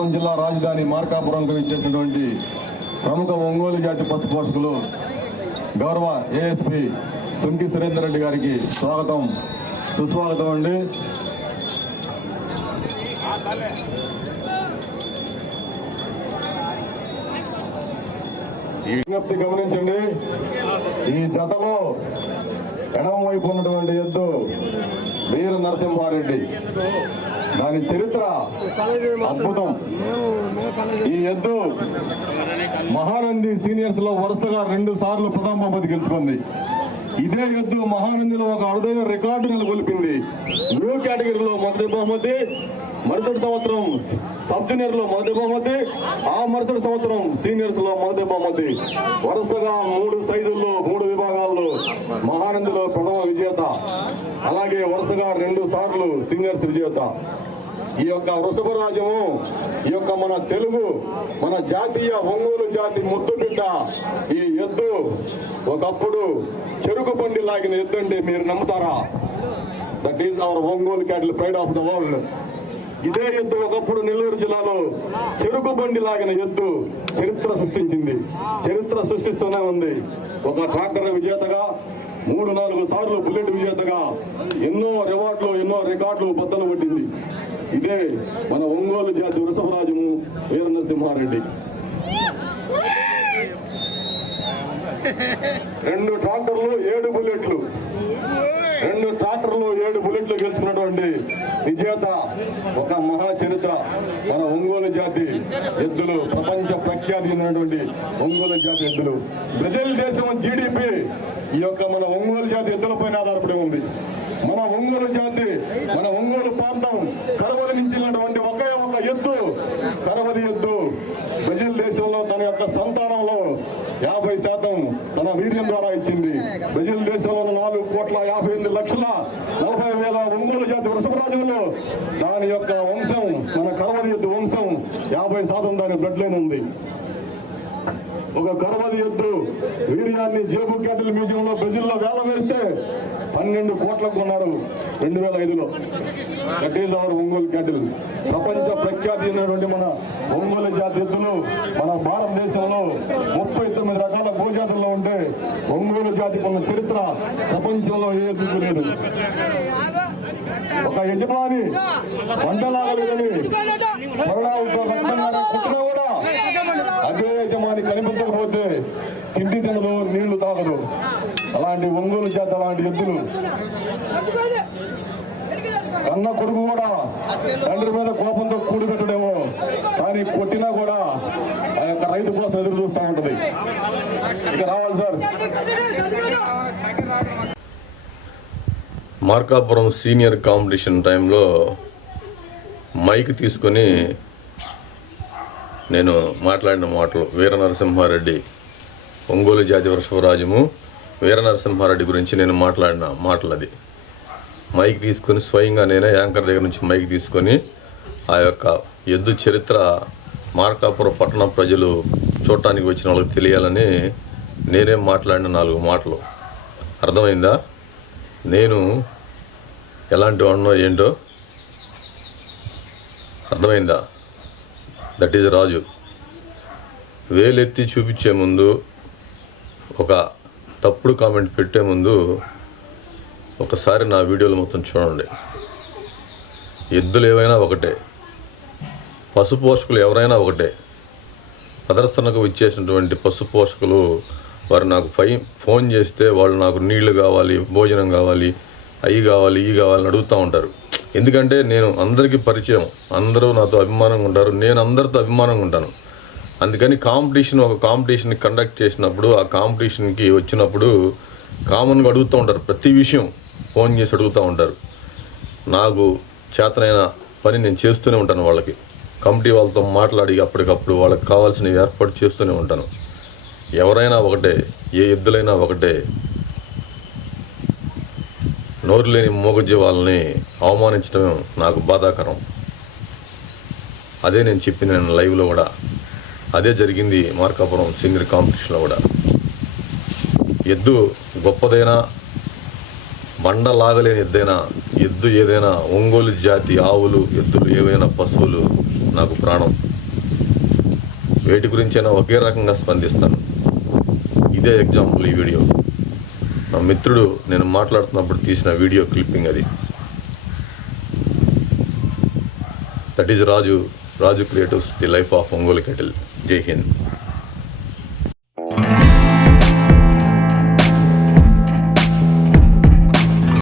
అనంతపురం జిల్లా రాజధాని మార్కాపురంకు ఇచ్చేసినటువంటి ప్రముఖ ఒంగోలు జాతి పశు పోషకులు గౌరవ ఏఎస్పీ సుంకి సురేందర్ రెడ్డి గారికి స్వాగతం సుస్వాగతం అండి. ఈ విజ్ఞప్తి గమనించండి. ఈ జతలో ఎడమ వైపు ఉన్నటువంటి ఎద్దు వీర నరసింహారెడ్డి. దాని చరిత్ర అద్భుతం. ఈ ఎద్దు మహానంది సీనియర్స్ లో వరుసగా 2 సార్లు ప్రథమ బహుమతి గెలుచుకుంది. ఇదే ఎద్దు మహానందిలో ఒక అరుదైన రికార్డు నెలకొల్పింది. న్యూ కేటగిరీలో మొదటి బహుమతి, మరుసటి సంవత్సరం సబ్ జూనియర్ లో మొదటి బహుమతి, ఆ మరుసటి సంవత్సరం సీనియర్స్ లో మొదటి బహుమతి. వరుసగా 3 సైజుల్లో 3 విభాగాల్లో మహానందిలో ప్రథమ విజేత. అలాగే వరుసగా 2 సార్లు సీనియర్స్ విజేత. ఈ యొక్క వృషభరాజము, ఈ యొక్క మన తెలుగు, మన జాతీయ ఒంగోలు జాతి ముద్దు బిడ్డ ఈ ఎద్దు ఒకప్పుడు చెరుకు బండి లాగిన ఎద్దు అంటే మీరు నమ్ముతారా? That is our Ongole cattle pride of the world. ఇదే ఎద్దు ఒకప్పుడు నెల్లూరు జిల్లాలో చెరుకు బండి లాగిన ఎద్దు చరిత్ర సృష్టించింది, చరిత్ర సృష్టిస్తూనే ఉంది. ఒక ట్రాక్టర్ విజేతగా, 3-4 సార్లు బుల్లెట్ విజేతగా ఎన్నో రివార్డులు, ఎన్నో రికార్డులు బద్దలు కొట్టింది. ఇదే మన ఒంగోలు జాతి వృషభరాజము వీర నరసింహారెడ్డి. 2 ట్రాక్టర్లు 7 బుల్లెట్లు, 2 ట్రాక్టర్లు 7 బుల్లెట్లు గెలుచుకున్నటువంటి విజేత. ఒక మహా చరిత్ర. మన ఒంగోలు జాతి ఎద్దులు ప్రపంచ ప్రఖ్యాతి చెందినటువంటి ఒంగోలు జాతి ఎద్దులు. బ్రెజిల్ దేశం జీడిపి ఈ యొక్క మన ఒంగోలు జాతి ఎద్దులపైన ఆధారపడి ఉంది. మన ఒంగోలు జాతి, మన ఒంగోలు ప్రాంతం కరవలి నుంచి ఒకే ఒక ఎద్దు, కరవలి ఎద్దు బ్రెజిల్ దేశంలో తన యొక్క సంతానంలో 50% తన వీర్యం ద్వారా ఇచ్చింది. బ్రెజిల్ దేశంలో 4,58,40,40,000 ఒంగోలు జాతి వృషభరాజులలో దాని యొక్క వంశం, మన కరవలి ఎద్దు వంశం 50% దాని బ్లడ్ లైన్ ఉంది. ఒక కరవలి ఎద్దు వీర్యాన్ని జేబు క్యాటిల్ మ్యూజియంలో బ్రెజిల్లో వేలం వేస్తే 12 కోట్లకు కొన్నారు 2005లో. That is our Ongole cattle. ప్రపంచ ప్రఖ్యాతి అయినటువంటి మన ఒంగోలు జాతి ఎద్దులు మన భారతదేశంలో 39 రకాల గోజాతుల్లో ఉంటే ఒంగోలు జాతికి ఉన్న చరిత్ర ప్రపంచంలో ఏ ఎద్దుకు లేదు. ఒక యజమాని వంటలాగలేదని మరణాలతో రక్తంగా పుట్టినా కూడా అదే యజమాని కనిపించకపోతే తిండి తినదు, నీళ్లు తాగదు. అలాంటి ఒంగోలు జాతి అలాంటి ఎద్దులు. కన్న కొడుకు కూడా తండ్రి మీద కోపంతో కూడిపెట్టడేమో, కానీ కొట్టినా కూడా ఆ యొక్క రైతు కోసం ఎదురు చూస్తూ ఉంటది. ఇక రావాలి సార్. మార్కాపురం సీనియర్ కాంపిటీషన్ టైంలో మైక్ తీసుకొని నేను మాట్లాడిన మాటలు, వీర నరసింహారెడ్డి ఒంగోలు జాతి వృషభరాజము వీర నరసింహారెడ్డి గురించి నేను మాట్లాడిన మాటలు. అది మైక్ తీసుకొని స్వయంగా నేనే యాంకర్ దగ్గర నుంచి మైక్ తీసుకొని ఆ యొక్క ఎద్దు చరిత్ర మార్కాపురం పట్టణ ప్రజలు చూడటానికి వచ్చిన వాళ్ళకి తెలియాలని నేనే మాట్లాడిన 4 మాటలు. అర్థమైందా? నేను ఎలాంటి వాడినో ఏంటో అర్థమైందా? దట్ ఈజ్ రాజు. వేలెత్తి చూపించే ముందు, ఒక తప్పుడు కామెంట్ పెట్టే ముందు ఒకసారి నా వీడియోలు మొత్తం చూడండి. ఎద్దులు ఏవైనా ఒకటే, పశు పోషకులు ఎవరైనా ఒకటే. ప్రదర్శనకు ఇచ్చేసినటువంటి పశు పోషకులు వారు నాకు ఫోన్ చేస్తే వాళ్ళు నాకు నీళ్లు కావాలి, భోజనం కావాలి, అవి కావాలి, ఇవి కావాలని అడుగుతూ ఉంటారు. ఎందుకంటే నేను అందరికీ పరిచయం, అందరూ నాతో అభిమానంగా ఉంటారు, నేను అందరితో అభిమానంగా ఉంటాను. అందుకని ఒక కాంపిటీషన్ కండక్ట్ చేసినప్పుడు, ఆ కాంపిటీషన్కి వచ్చినప్పుడు కామన్గా అడుగుతూ ఉంటారు. ప్రతి విషయం ఫోన్ చేసి అడుగుతూ ఉంటారు. నాకు చేతనైన పని నేను చేస్తూనే ఉంటాను. వాళ్ళకి కమిటీ వాళ్ళతో మాట్లాడి అప్పటికప్పుడు వాళ్ళకి కావాల్సిన ఏర్పాటు చేస్తూనే ఉంటాను. ఎవరైనా ఒకటే, ఏ ఎద్దులైనా ఒకటే. నోరు లేని మూగజీవాలని అవమానించడం నాకు బాధాకరం. అదే నేను చెప్పింది నేను లైవ్లో కూడా. అదే జరిగింది మార్కాపురం సీనియర్ కాంపిటీషన్లో కూడా. ఎద్దు గొప్పదైనా, బండ లాగలేని ఎద్దైనా, ఎద్దు ఏదైనా, ఒంగోలు జాతి ఆవులు, ఎద్దులు ఏవైనా పశువులు నాకు ప్రాణం. వేటి గురించైనా ఒకే రకంగా స్పందిస్తాను. ఇదే ఎగ్జాంపుల్ ఈ వీడియో. నా మిత్రుడు నేను మాట్లాడుతున్నప్పుడు తీసిన వీడియో క్లిప్పింగ్ అది. That is Raju creatives, the life of Ongole kettle. జై హింద్.